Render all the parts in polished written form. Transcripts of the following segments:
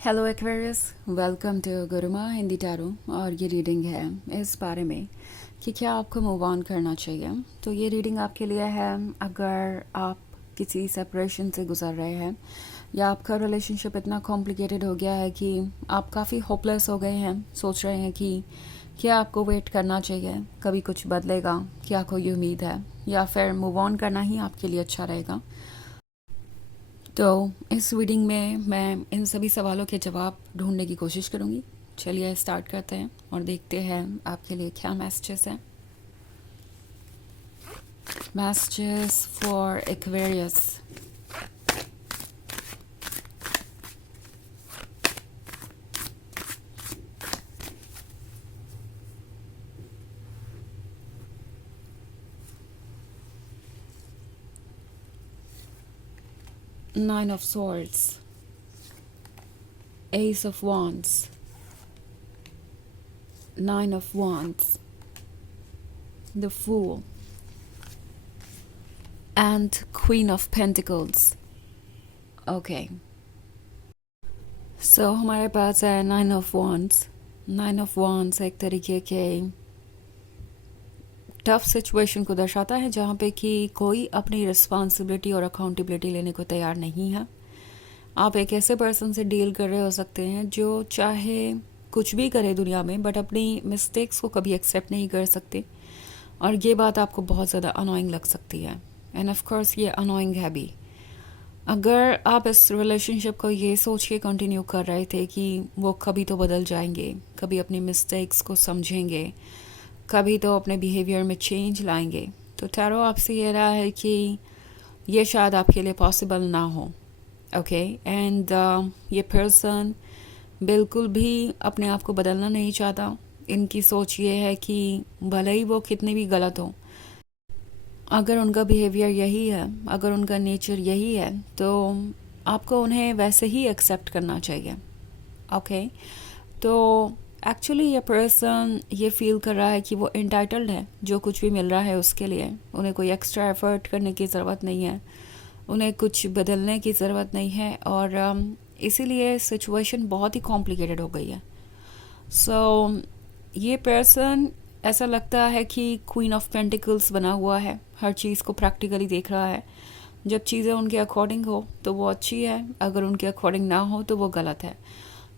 Hello Aquarius, welcome to Gurumaa Hindi tarot. और ये reading है इस बारे में कि क्या आपको मूव ऑन करना चाहिए। तो ये रीडिंग आपके लिए है अगर आप किसी सेपरेशन से गुजर रहे हैं या आपका रिलेशनशिप इतना कॉम्प्लिकेटेड हो गया है कि आप काफ़ी होपलेस हो गए हैं, सोच रहे हैं कि क्या आपको वेट करना चाहिए, कभी कुछ बदलेगा, क्या कोई उम्मीद है, या फिर मूव ऑन करना ही आपके लिए अच्छा रहेगा। तो इस रीडिंग में मैं इन सभी सवालों के जवाब ढूंढने की कोशिश करूंगी। चलिए स्टार्ट करते हैं और देखते हैं आपके लिए क्या मैसेजेस हैं। Messages for Aquarius. 9 of swords, Ace of wands, 9 of wands, the Fool and Queen of Pentacles. Okay, so हमारे पास है 9 ऑफ wands। 9 ऑफ wands एक तरीके के टफ सिचुएशन को दर्शाता है जहाँ पे कि कोई अपनी रिस्पॉन्सिबिलिटी और अकाउंटेबिलिटी लेने को तैयार नहीं है। आप एक ऐसे पर्सन से डील कर रहे हो सकते हैं जो चाहे कुछ भी करे दुनिया में बट अपनी मिस्टेक्स को कभी एक्सेप्ट नहीं कर सकते, और ये बात आपको बहुत ज़्यादा अनोइंग लग सकती है। एंड ऑफ कोर्स ये अनोइंग है भी। अगर आप इस रिलेशनशिप को ये सोच के कंटिन्यू कर रहे थे कि वो कभी तो बदल जाएंगे, कभी अपनी मिस्टेक्स को समझेंगे, कभी तो अपने बिहेवियर में चेंज लाएंगे, तो टैरो आपसे ये रहा है कि ये शायद आपके लिए पॉसिबल ना हो। ओके, एंड ये पर्सन बिल्कुल भी अपने आप को बदलना नहीं चाहता। इनकी सोच ये है कि भले ही वो कितने भी गलत हो, अगर उनका बिहेवियर यही है, अगर उनका नेचर यही है, तो आपको उन्हें वैसे ही एक्सेप्ट करना चाहिए। ओके, तो एक्चुअली ये पर्सन ये फील कर रहा है कि वो इंटाइटल्ड है, जो कुछ भी मिल रहा है उसके लिए उन्हें कोई एक्स्ट्रा एफर्ट करने की ज़रूरत नहीं है, उन्हें कुछ बदलने की ज़रूरत नहीं है, और इसीलिए सिचुएशन बहुत ही कॉम्प्लिकेटेड हो गई है। सो ये पर्सन ऐसा लगता है कि क्वीन ऑफ पेंटिकल्स बना हुआ है, हर चीज़ को प्रैक्टिकली देख रहा है। जब चीज़ें उनके अकॉर्डिंग हो तो वो अच्छी है, अगर उनके अकॉर्डिंग ना हो तो वो गलत है।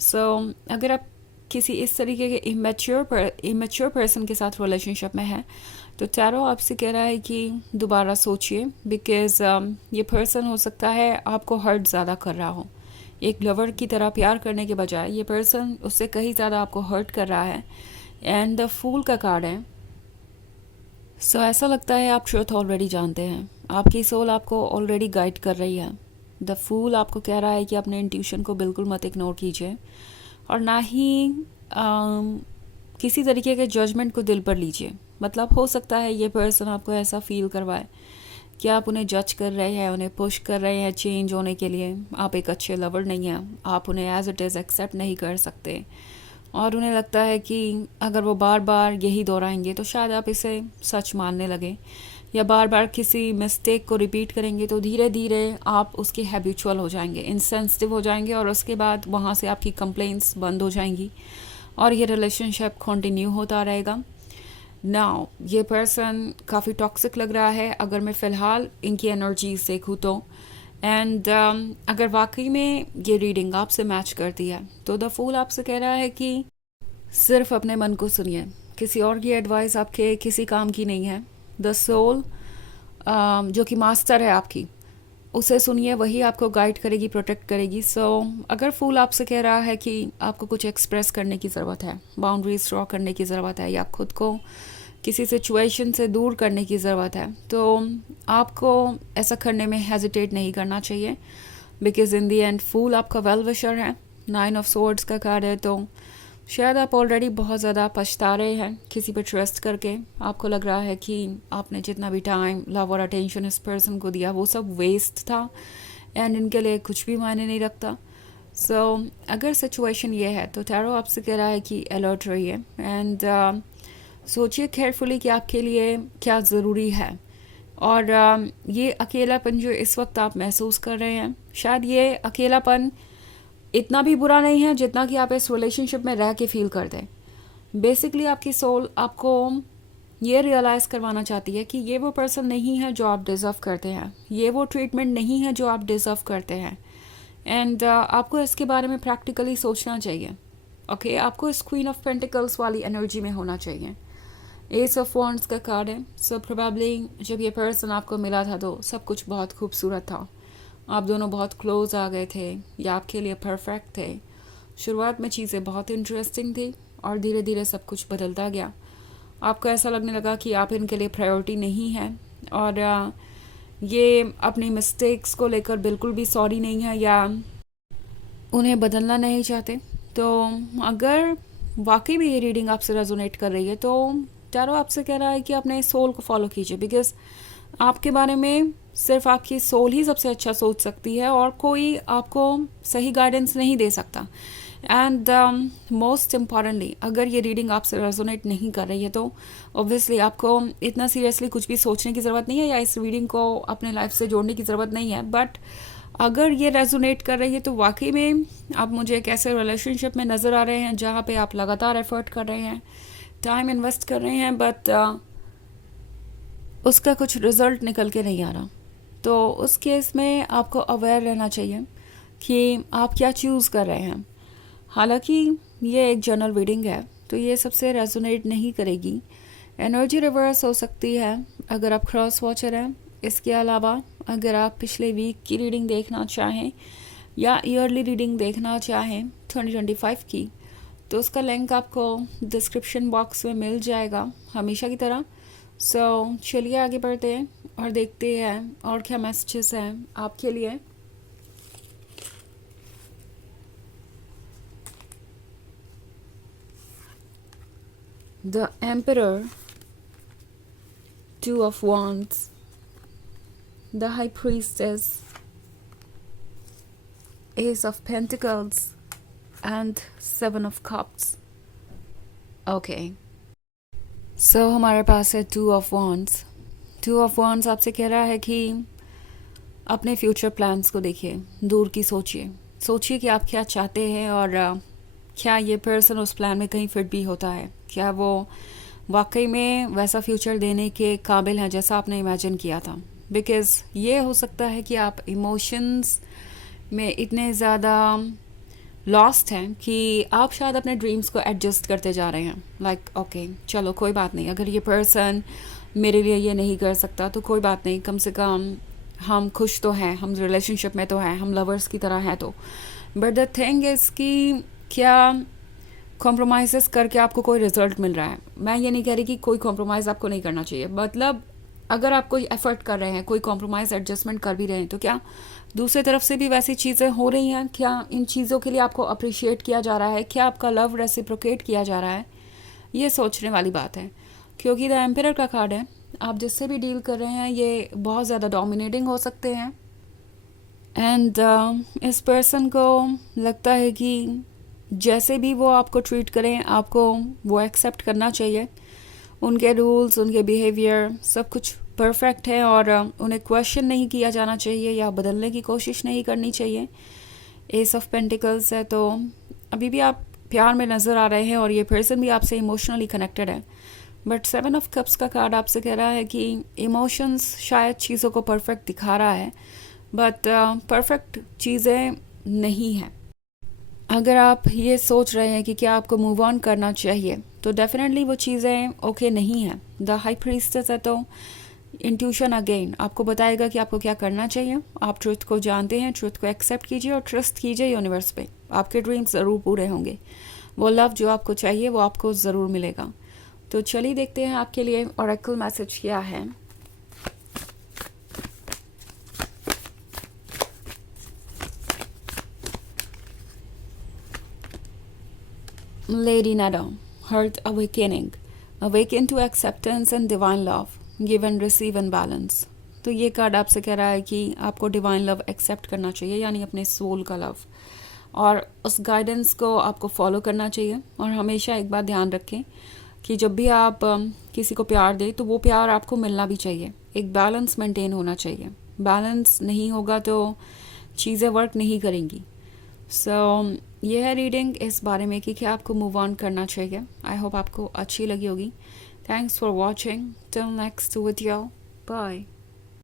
सो अगर आप किसी इस तरीके के इमेच्योर पर्सन के साथ रिलेशनशिप में है तो टैरो आपसे कह रहा है कि दोबारा सोचिए, बिकॉज ये पर्सन हो सकता है आपको हर्ट ज़्यादा कर रहा हो। एक लवर की तरह प्यार करने के बजाय ये पर्सन उससे कहीं ज़्यादा आपको हर्ट कर रहा है। एंड द फूल का कार्ड है। सो ऐसा लगता है आप ट्रुथ ऑलरेडी जानते हैं, आपकी सोल आपको ऑलरेडी गाइड कर रही है। द फूल आपको कह रहा है कि अपने इंट्यूशन को बिल्कुल मत इग्नोर कीजिए, और ना ही किसी तरीके के जजमेंट को दिल पर लीजिए। मतलब हो सकता है ये पर्सन आपको ऐसा फील करवाए कि आप उन्हें जज कर रहे हैं, उन्हें पुश कर रहे हैं चेंज होने के लिए। आप एक अच्छे लवर नहीं हैं, आप उन्हें एज इट इज़ एक्सेप्ट नहीं कर सकते, और उन्हें लगता है कि अगर वो बार बार यही दोहराएंगे तो शायद आप इसे सच मानने लगें, या बार बार किसी मिस्टेक को रिपीट करेंगे तो धीरे धीरे आप उसके हैबिचुअल हो जाएंगे, इनसेंसिटिव हो जाएंगे, और उसके बाद वहाँ से आपकी कंप्लेंट्स बंद हो जाएंगी और ये रिलेशनशिप कंटिन्यू होता रहेगा। नाउ ये पर्सन काफ़ी टॉक्सिक लग रहा है अगर मैं फ़िलहाल इनकी एनर्जीज देखूँ तो। एंड अगर वाकई में ये रीडिंग आपसे मैच करती है तो द फूल आपसे कह रहा है कि सिर्फ अपने मन को सुनिए, किसी और की एडवाइस आपके किसी काम की नहीं है। द सोल जो कि मास्टर है आपकी, उसे सुनिए, वही आपको गाइड करेगी, प्रोटेक्ट करेगी। सो अगर फूल आपसे कह रहा है कि आपको कुछ एक्सप्रेस करने की ज़रूरत है, बाउंड्रीज ड्रॉ करने की ज़रूरत है, या खुद को किसी सिचुएशन से दूर करने की ज़रूरत है, तो आपको ऐसा करने में हेजिटेट नहीं करना चाहिए, बिकॉज इन दी एंड फूल आपका वेल विशर है। 9 ऑफ सोर्ड्स का कार्ड है, तो शायद आप ऑलरेडी बहुत ज़्यादा पछता रहे हैं किसी पर ट्रस्ट करके। आपको लग रहा है कि आपने जितना भी टाइम, लव और अटेंशन इस पर्सन को दिया वो सब वेस्ट था, एंड इनके लिए कुछ भी मायने नहीं रखता। सो अगर सिचुएशन ये है तो टैरो आपसे कह रहा है कि अलर्ट रहिए, एंड सोचिए केयरफुली कि आपके लिए क्या ज़रूरी है। और ये अकेलापन जो इस वक्त आप महसूस कर रहे हैं, शायद ये अकेलापन इतना भी बुरा नहीं है जितना कि आप इस रिलेशनशिप में रह के फील कर दें। बेसिकली आपकी सोल आपको ये रियलाइज़ करवाना चाहती है कि ये वो पर्सन नहीं है जो आप डिज़र्व करते हैं, ये वो ट्रीटमेंट नहीं है जो आप डिज़र्व करते हैं। एंड आपको इसके बारे में प्रैक्टिकली सोचना चाहिए। ओके आपको इस क्वीन ऑफ पेंटिकल्स वाली एनर्जी में होना चाहिए। एस ऑफ वॉन्ड्स का कार्ड है। सो प्रोबेबली जब ये पर्सन आपको मिला था तो सब कुछ बहुत खूबसूरत था, आप दोनों बहुत क्लोज आ गए थे या आपके लिए परफेक्ट थे। शुरुआत में चीज़ें बहुत इंटरेस्टिंग थी और धीरे धीरे सब कुछ बदलता गया। आपको ऐसा लगने लगा कि आप इनके लिए प्रायोरिटी नहीं है और ये अपनी मिस्टेक्स को लेकर बिल्कुल भी सॉरी नहीं है या उन्हें बदलना नहीं चाहते। तो अगर वाकई में ये रीडिंग आपसे रेजोनेट कर रही है तो टैरो आपसे कह रहा है कि अपने सोल को फॉलो कीजिए, बिकॉज आपके बारे में सिर्फ आपकी सोल ही सबसे अच्छा सोच सकती है और कोई आपको सही गाइडेंस नहीं दे सकता। एंड मोस्ट इम्पॉर्टेंटली अगर ये रीडिंग आपसे रेजोनेट नहीं कर रही है तो ऑब्वियसली आपको इतना सीरियसली कुछ भी सोचने की ज़रूरत नहीं है या इस रीडिंग को अपने लाइफ से जोड़ने की ज़रूरत नहीं है। बट अगर ये रेजोनेट कर रही है तो वाकई में आप मुझे एक ऐसे रिलेशनशिप में नज़र आ रहे हैं जहाँ पे आप लगातार एफर्ट कर रहे हैं, टाइम इन्वेस्ट कर रहे हैं, बट उसका कुछ रिजल्ट निकल के नहीं आ रहा। तो उस केस में आपको अवेयर रहना चाहिए कि आप क्या चूज़ कर रहे हैं। हालांकि ये एक जनरल रीडिंग है तो ये सबसे रेजोनेट नहीं करेगी। एनर्जी रिवर्स हो सकती है अगर आप क्रॉस वॉचर हैं। इसके अलावा अगर आप पिछले वीक की रीडिंग देखना चाहें या ईयरली रीडिंग देखना चाहें 2025 की, तो उसका लिंक आपको डिस्क्रिप्शन बॉक्स में मिल जाएगा हमेशा की तरह। सो चलिए आगे बढ़ते हैं और देखते हैं और क्या मैसेजेस हैं आपके लिए। The emperor, two of wands, the high priestess, ace of pentacles and seven of cups. Okay, so हमारे पास है two of wands। Two of wands आपसे कह रहा है कि अपने फ्यूचर प्लान्स को देखिए, दूर की सोचिए कि आप क्या चाहते हैं और क्या ये पर्सन उस प्लान में कहीं फिट भी होता है, क्या वो वाकई में वैसा फ्यूचर देने के काबिल हैं जैसा आपने इमेजिन किया था। बिकॉज़ ये हो सकता है कि आप इमोशंस में इतने ज़्यादा लॉस्ट हैं कि आप शायद अपने ड्रीम्स को एडजस्ट करते जा रहे हैं। लाइक ओके चलो कोई बात नहीं, अगर ये पर्सन मेरे लिए ये नहीं कर सकता तो कोई बात नहीं, कम से कम हम खुश तो हैं, हम रिलेशनशिप में तो हैं, हम लवर्स की तरह हैं। तो बट द थिंग इज़ कि क्या कॉम्प्रोमाइज़ करके आपको कोई रिजल्ट मिल रहा है। मैं ये नहीं कह रही कि कोई कॉम्प्रोमाइज़ आपको नहीं करना चाहिए, मतलब अगर आप कोई एफर्ट कर रहे हैं, कोई कॉम्प्रोमाइज़ एडजस्टमेंट कर भी रहे हैं, तो क्या दूसरी तरफ से भी वैसी चीज़ें हो रही हैं? क्या इन चीज़ों के लिए आपको अप्रिशिएट किया जा रहा है? क्या आपका लव रेसिप्रोकेट किया जा रहा है? ये सोचने वाली बात है, क्योंकि द एम्परर का कार्ड है। आप जिससे भी डील कर रहे हैं ये बहुत ज़्यादा डोमिनेटिंग हो सकते हैं एंड इस पर्सन को लगता है कि जैसे भी वो आपको ट्रीट करें आपको वो एक्सेप्ट करना चाहिए। उनके रूल्स, उनके बिहेवियर सब कुछ परफेक्ट है और उन्हें क्वेश्चन नहीं किया जाना चाहिए या बदलने की कोशिश नहीं करनी चाहिए। एस ऑफ पेंटिकल्स है तो अभी भी आप प्यार में नज़र आ रहे हैं और ये पर्सन भी आपसे इमोशनली कनेक्टेड है। बट सेवन ऑफ कप्स का कार्ड आपसे कह रहा है कि इमोशंस शायद चीज़ों को परफेक्ट दिखा रहा है, बट परफेक्ट चीज़ें नहीं हैं। अगर आप ये सोच रहे हैं कि क्या आपको मूव ऑन करना चाहिए तो डेफिनेटली वो चीज़ें ओके नहीं हैं। द हाई प्रीस्टेस है तो इंट्यूशन अगेन आपको बताएगा कि आपको क्या करना चाहिए। आप ट्रुथ को जानते हैं, ट्रुथ को एक्सेप्ट कीजिए और ट्रस्ट कीजिए यूनिवर्स पे। आपके ड्रीम्स ज़रूर पूरे होंगे, वो लव जो आपको चाहिए वो आपको ज़रूर मिलेगा। तो चलिए देखते हैं आपके लिए ओरेकल मैसेज क्या है। Lady Nada, Heart Awakening, Awaken to Acceptance and Divine Love, Give and Receive and Balance। तो ये कार्ड आपसे कह रहा है कि आपको डिवाइन लव एक्सेप्ट करना चाहिए, यानी अपने सोल का लव, और उस गाइडेंस को आपको फॉलो करना चाहिए। और हमेशा एक बात ध्यान रखें कि जब भी आप किसी को प्यार दें तो वो प्यार आपको मिलना भी चाहिए, एक बैलेंस मेंटेन होना चाहिए। बैलेंस नहीं होगा तो चीज़ें वर्क नहीं करेंगी। सो ये है रीडिंग इस बारे में कि क्या आपको मूव ऑन करना चाहिए। आई होप आपको अच्छी लगी होगी। Thanks for watching. Till next video, bye.